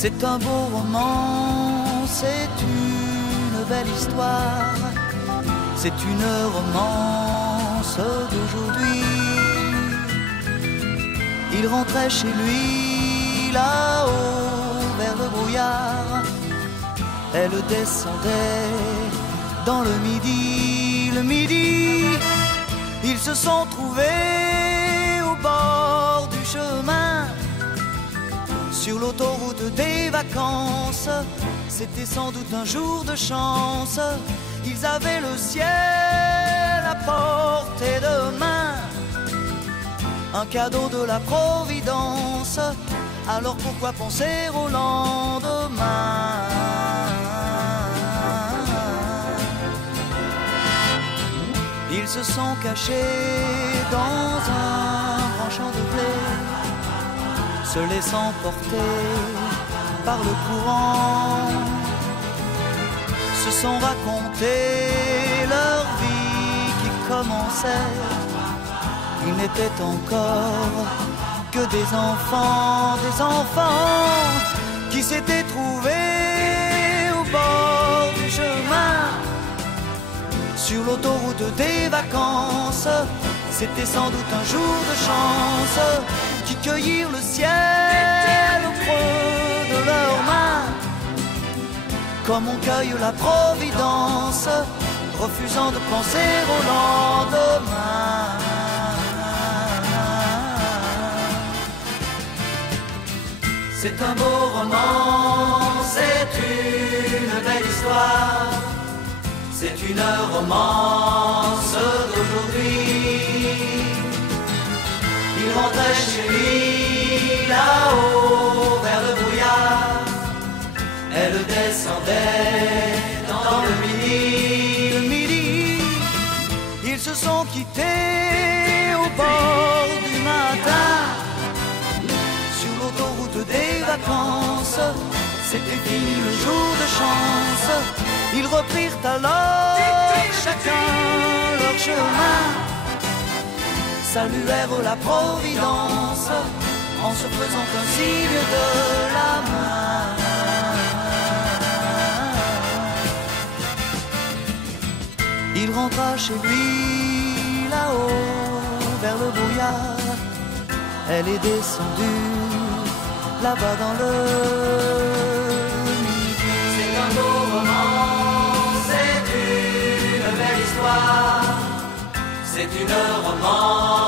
C'est un beau roman, c'est une belle histoire, c'est une romance d'aujourd'hui. Il rentrait chez lui là-haut vers le brouillard, elle descendait dans le midi, ils se sont trouvés au bord du chemin, sur l'autoroute des vacances. C'était sans doute un jour de chance, ils avaient le ciel à portée de main, un cadeau de la Providence, alors pourquoi penser au lendemain? Ils se sont cachés dans un grand champ de blé, se laissant porter par le courant, se sont raconté leur vie qui commençait. Ils n'étaient encore que des enfants qui s'étaient trouvés au bord du chemin, sur l'autoroute des vacances. C'était sans doute un jour de chance, qui cueillirent le ciel au creux de leurs mains, comme on cueille la Providence, refusant de penser au lendemain. C'est un beau roman, c'est une belle histoire, c'est une romance d'aujourd'hui. Il rentrait chez lui là-haut vers le brouillard, elle descendait dans le midi. Ils se sont quittés au bord du matin, sur l'autoroute des vacances. C'était fini le jour de chance, ils reprirent alors chacun leur chemin, saluèrent la Providence en se faisant un signe de la main. Il rentra chez lui là-haut vers le brouillard, elle est descendue là-bas dans le midi. C'est un beau roman, c'est une belle histoire, c'est une romance